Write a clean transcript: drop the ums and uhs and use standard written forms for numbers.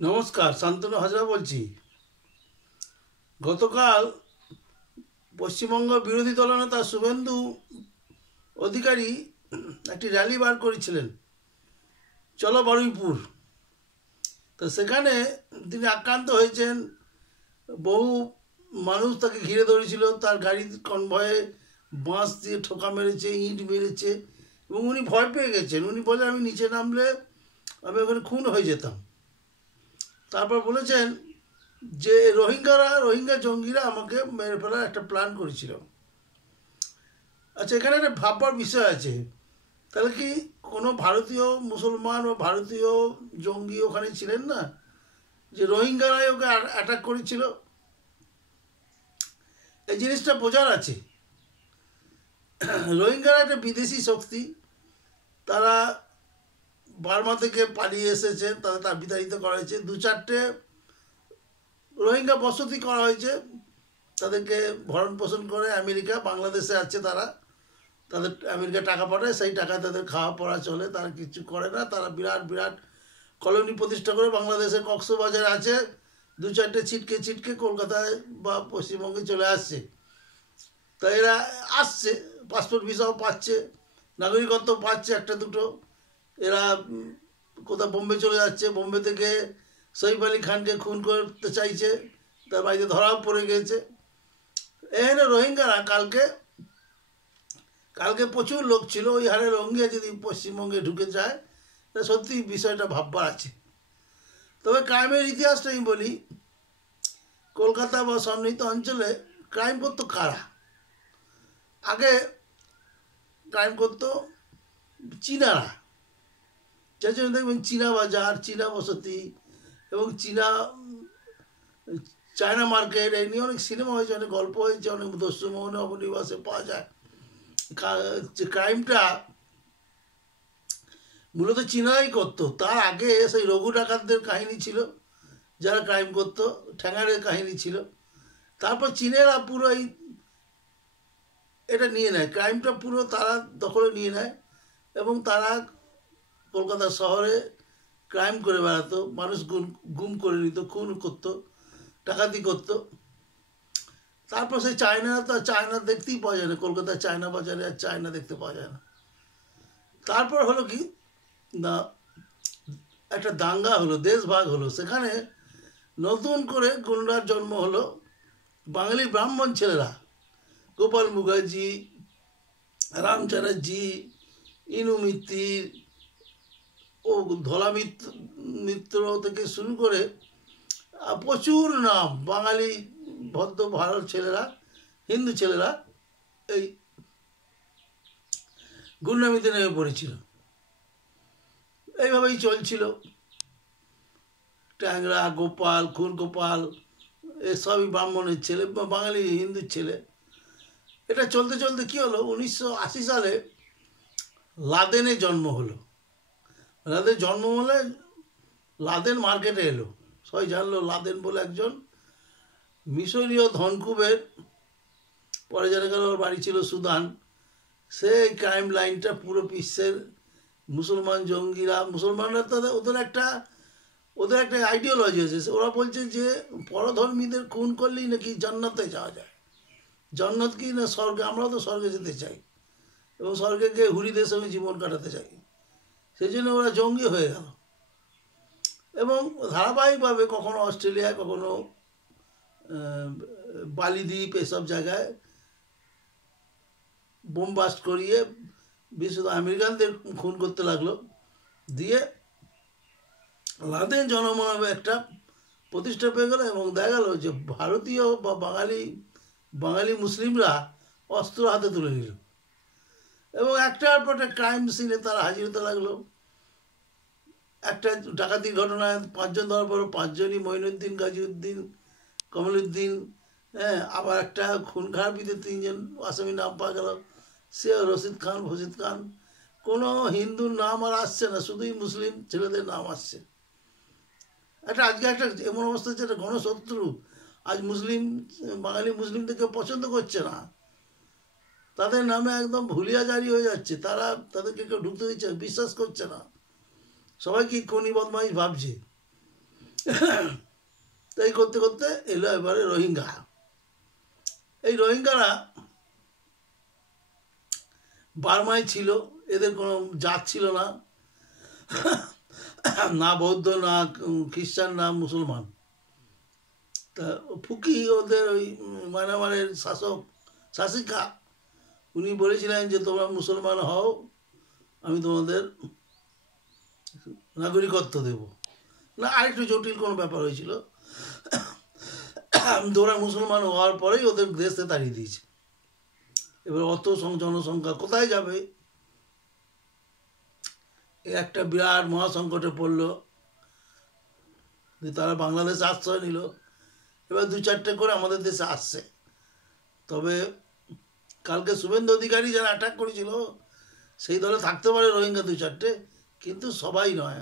নমস্কার, শান্তনু হাজরা বলছি। গতকাল পশ্চিমবঙ্গ বিরোধী দলনেতা শুভেন্দু অধিকারী একটি র্যালি বার করেছিলেন, চলো বারুইপুর। তো সেখানে তিনি আক্রান্ত হয়েছেন, বহু মানুষ তাকে ঘিরে ধরেছিল, তার গাড়ি কনভয়ে বাঁশ দিয়ে ঠোকা মেরেছে, ইঁট মেরেছে এবং উনি ভয় পেয়ে গেছেন। উনি বলে আমি নিচে নামলে আমি ওখানে খুন হয়ে যেতাম। তারপর বলেছেন যে রোহিঙ্গা জঙ্গিরা আমাকে মেরে ফেলার একটা প্ল্যান করেছিল। আচ্ছা, এখানে একটা ভাববার বিষয় আছে, তাহলে কি কোনো ভারতীয় মুসলমান ও ভারতীয় জঙ্গি ওখানে ছিলেন না, যে রোহিঙ্গারাই ওকে অ্যাটাক করেছিল? এই জিনিসটা বোঝার আছে। রোহিঙ্গারা একটা বিদেশি শক্তি, তারা বার্মা থেকে পালিয়ে এসেছে, তার বিতাড়িত করা হয়েছে। 2-4টে রোহিঙ্গা বসতি করা হয়েছে, তাদেরকে ভরণ পোষণ করে আমেরিকা, বাংলাদেশে আছে তারা, তাদের আমেরিকা টাকা পাঠায়, সেই টাকা তাদের খাওয়া পড়া চলে, তারা কিছু করে না। তারা বিরাট বিরাট কলোনি প্রতিষ্ঠা করে বাংলাদেশের কক্সবাজারে আছে, 2-4টে ছিটকে কলকাতায় বা পশ্চিমবঙ্গে চলে আসছে। তা এরা আসছে, পাসপোর্ট ভিসাও পাচ্ছে, নাগরিকত্ব পাচ্ছে একটা দুটো। এরা কোথাও বোম্বে চলে যাচ্ছে, বোম্বে থেকে সইফ আলী খানকে খুন করতে চাইছে, তার বাড়িতে ধরাও পড়ে গেছে। এখানে রোহিঙ্গারা কালকে প্রচুর লোক ছিল। ওই হারে রোহিঙ্গা যদি পশ্চিমবঙ্গে ঢুকে যায়, তা সত্যি বিষয়টা ভাববার আছে। তবে ক্রাইমের ইতিহাসটা আমি বলি, কলকাতা বা সন্নিহিত অঞ্চলে ক্রাইম করতো কারা? আগে ক্রাইম করতো চীনারা, যার জন্য দেখবেন চীনা বাজার, চীনা বসতি এবং চায়না মার্কেট, এই নিয়ে অনেক সিনেমা হয়েছে, অনেক গল্প হয়েছে, অনেক দস্যুমোহনে অবনিবাসে পাওয়া যায়। ক্রাইমটা মূলত চীনারাই করতো। তার আগে সেই রঘু ডাকাতদের কাহিনী ছিল, যারা ক্রাইম করতো, ঠ্যাঙারের কাহিনী ছিল। তারপর চীনেরা পুরো এটা নিয়ে নেয়, ক্রাইমটা পুরো তারা দখলে নিয়ে নেয় এবং তারা কলকাতা শহরে ক্রাইম করে বেড়াতো, মানুষ গুম করে নিত, খুন করতো, ডাকাতি করতো। তারপর সেই চায়নারা তো চায়না দেখতেই পাওয়া যায় না, কলকাতার চায়না বাজারে আর চায়না দেখতে পাওয়া যায় না। তারপর হলো কি না, একটা দাঙ্গা হলো, দেশভাগ হলো। সেখানে নতুন করে গুন্ডার জন্ম হলো। বাঙালি ব্রাহ্মণ ছেলেরা, গোপাল মুখার্জি, রাম চ্যাটার্জি, ইনু মিত্তির ও ধলা মিত্র থেকে শুরু করে প্রচুর নাম, বাঙালি ভদ্র ভারত ছেলেরা, হিন্দু ছেলেরা এই গুন্ডামিতে নেমে পড়েছিল। এইভাবেই চলছিল। ট্যাংরা, গোপাল, গোপাল, এসবই ব্রাহ্মণের ছেলে, বাঙালি হিন্দুর ছেলে। এটা চলতে চলতে কী হলো, 1980 সালে লাদেনের জন্ম হলো। লাদেন জন্ম হলে লাদেন মার্কেটে এলো, সবাই জানলো লাদেন বলে একজন মিশরীয় ধনকুবের, পরে জানা গেল ওর বাড়ি ছিল সুদান। সে ক্রাইম লাইনটা পুরো বিশ্বের মুসলমান জঙ্গিরা, মুসলমানরা তাদের ওদের একটা আইডিওলজি আছে। ওরা বলছে যে পরধর্মীদের খুন করলেই নাকি জান্নাতে যাওয়া যায়। জান্নাত কি না স্বর্গে, আমরাও তো স্বর্গে যেতে চাই এবং স্বর্গে গিয়ে হুরিদের সঙ্গে জীবন কাটাতে চাই। সেই জন্য ওরা জঙ্গি হয়ে গেল এবং ধারাবাহিকভাবে কখনো অস্ট্রেলিয়া, কখনো বালিদ্বীপ, এসব জায়গায় বোমবাস্ট করিয়ে বিশেষত আমেরিকানদের খুন করতে লাগলো। দিয়ে লাদেন জনমনে একটা প্রতিষ্ঠা পেয়ে গেল এবং দেখা গেল যে ভারতীয় বা বাঙালি মুসলিমরা অস্ত্র হাতে তুলে নিল এবং একটার পর একটা ক্রাইম সিনে তারা হাজির হতে লাগলো। একটা ডাকাতির ঘটনায় 5 জন ধরার পর 5 জনই মঈনুদ্দিন, গাজীউদ্দিন, কমলউদ্দিন। আবার একটা খুন খারাপিতে 3 জন আসামি নাম পাওয়া গেল, সে রশিদ খান, ফশিদ খান। কোনো হিন্দুর নাম আর আসছে না, শুধুই মুসলিম ছেলেদের নাম আসছে। আজকে একটা এমন অবস্থা হচ্ছে, একটা গণশত্রু আজ বাঙালি মুসলিমদেরকে পছন্দ করছে না, তাদের নামে একদম ভুলিয়া জারি হয়ে যাচ্ছে। তাদেরকে কেউ ঢুকতে দিচ্ছে, বিশ্বাস করছে না, সবাই কি খনি বদমাইশ ভাবছে। তাই করতে করতে এলো এবারে রোহিঙ্গা। এই রোহিঙ্গারা বার্মায় ছিল, এদের কোনো জাত ছিল না, না বৌদ্ধ, না খ্রিস্টান, না মুসলমান। তা ফুকি ওদের ওই মায়ানমারের শাসিকা, উনি বলেছিলেন যে তোমরা মুসলমান হও, আমি তোমাদের নাগরিকত্ব দেব। না আরেকটু জটিল কোনো ব্যাপার হয়েছিল, ওরা মুসলমান হওয়ার পরেই ওদের দেশে তাড়িয়ে দিয়েছে। এবার অত জনসংখ্যা কোথায় যাবে, একটা বিরাট মহাসংকটে পড়লো। তারা বাংলাদেশে আশ্রয় নিল। এবার 2-4টে করে আমাদের দেশে আসছে। তবে কালকে শুভেন্দু অধিকারী যারা অ্যাটাক করেছিল সেই দলে থাকতে পারে রোহিঙ্গা 2-4টে, কিন্তু সবাই নয়।